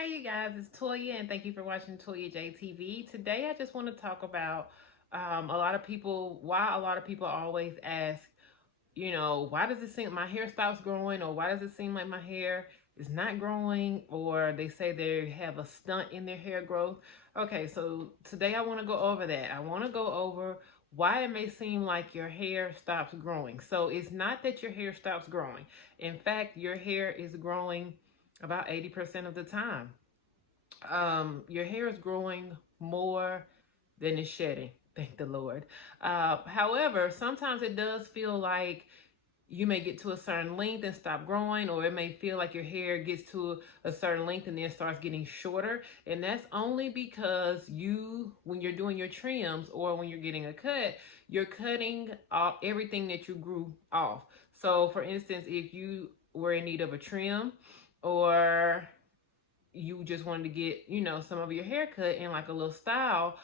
Hey you guys, it's Toya and thank you for watching Toya JTV. Today I just want to talk about why a lot of people always ask, why does it seem my hair stops growing, or why does it seem like my hair is not growing, or they say they have a stunt in their hair growth. Okay, so today I want to go over that. I want to go over why it may seem like your hair stops growing. So it's not that your hair stops growing. In fact, your hair is growing about 80% of the time. Your hair is growing more than it's shedding. Thank the Lord. However, sometimes it does feel like you may get to a certain length and stop growing, or it may feel like your hair gets to a certain length and then starts getting shorter. And that's only because when you're doing your trims or when you're getting a cut, you're cutting off everything that you grew off. So for instance, if you were in need of a trim, or you just wanted to get, some of your hair cut in like a little style,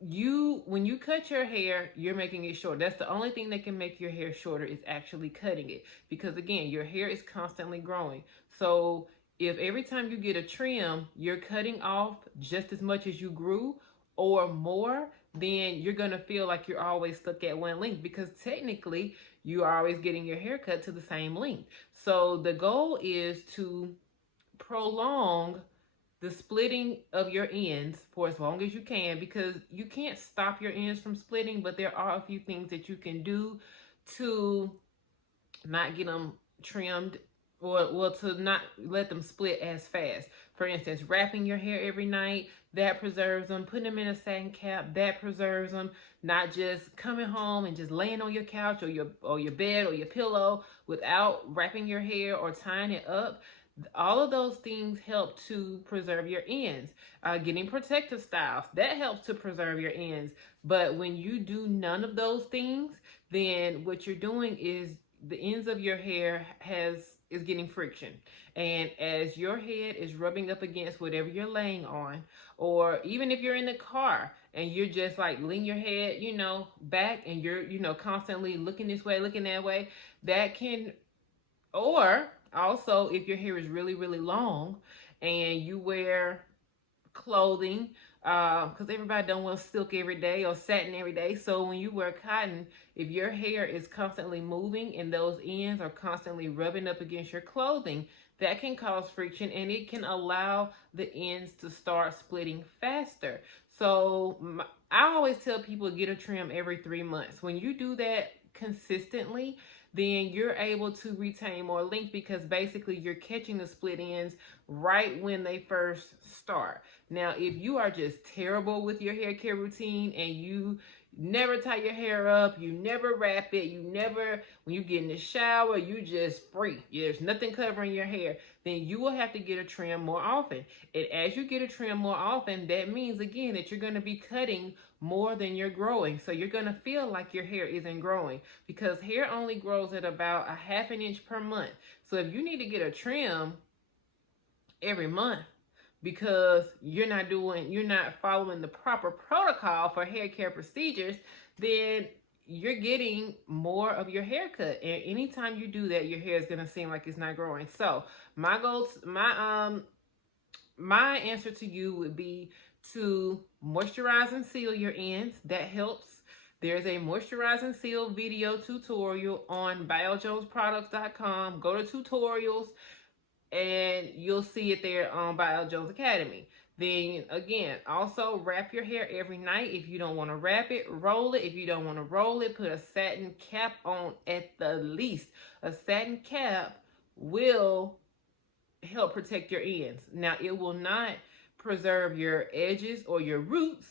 when you cut your hair, you're making it short. That's the only thing that can make your hair shorter, is actually cutting it. Because again, your hair is constantly growing. So if every time you get a trim, you're cutting off just as much as you grew or more, then you're going to feel like you're always stuck at one length, because technically you are always getting your hair cut to the same length. So the goal is to prolong the splitting of your ends for as long as you can, because you can't stop your ends from splitting, but there are a few things that you can do to not get them trimmed, or to not let them split as fast. For instance, wrapping your hair every night, that preserves them. Putting them in a satin cap, that preserves them. Not just coming home and just laying on your couch or your bed or your pillow without wrapping your hair or tying it up. All of those things help to preserve your ends. Getting protective styles, that helps to preserve your ends. But when you do none of those things, then what you're doing is the ends of your hair is getting friction. And as your head is rubbing up against whatever you're laying on, or even if you're in the car and you're just like leaning your head, back, and you're, constantly looking this way, looking that way, that can, or also, if your hair is really, really long and you wear clothing, because everybody don't wear silk every day or satin every day. So when you wear cotton, if your hair is constantly moving and those ends are constantly rubbing up against your clothing, that can cause friction, and it can allow the ends to start splitting faster. So I always tell people, get a trim every 3 months. When you do that consistently, then you're able to retain more length, because basically you're catching the split ends right when they first start. Now, if you are just terrible with your hair care routine and you never tie your hair up, you never wrap it, when you get in the shower, you just free, there's nothing covering your hair, then you will have to get a trim more often. And as you get a trim more often, that means again that you're going to be cutting more than you're growing. So you're going to feel like your hair isn't growing, because hair only grows at about 1/2 inch per month. So if you need to get a trim every month because you're not following the proper protocol for hair care procedures, then you're getting more of your hair cut. And anytime you do that, your hair is going to seem like it's not growing. So my answer to you would be to moisturize and seal your ends. That helps. There's a moisturize and seal video tutorial on biojonesproducts.com. Go to tutorials and you'll see it there on Bio Jones Academy. Then again, also wrap your hair every night. If you don't want to wrap it, roll it. If you don't want to roll it, put a satin cap on at the least. A satin cap will help protect your ends. Now, it will not preserve your edges or your roots,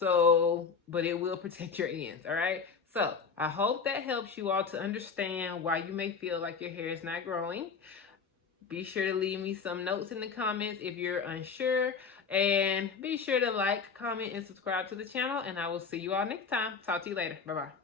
but it will protect your ends. All right. So I hope that helps you all to understand why you may feel like your hair is not growing. Be sure to leave me some notes in the comments if you're unsure, and be sure to like, comment, and subscribe to the channel, and I will see you all next time. Talk to you later. Bye-bye.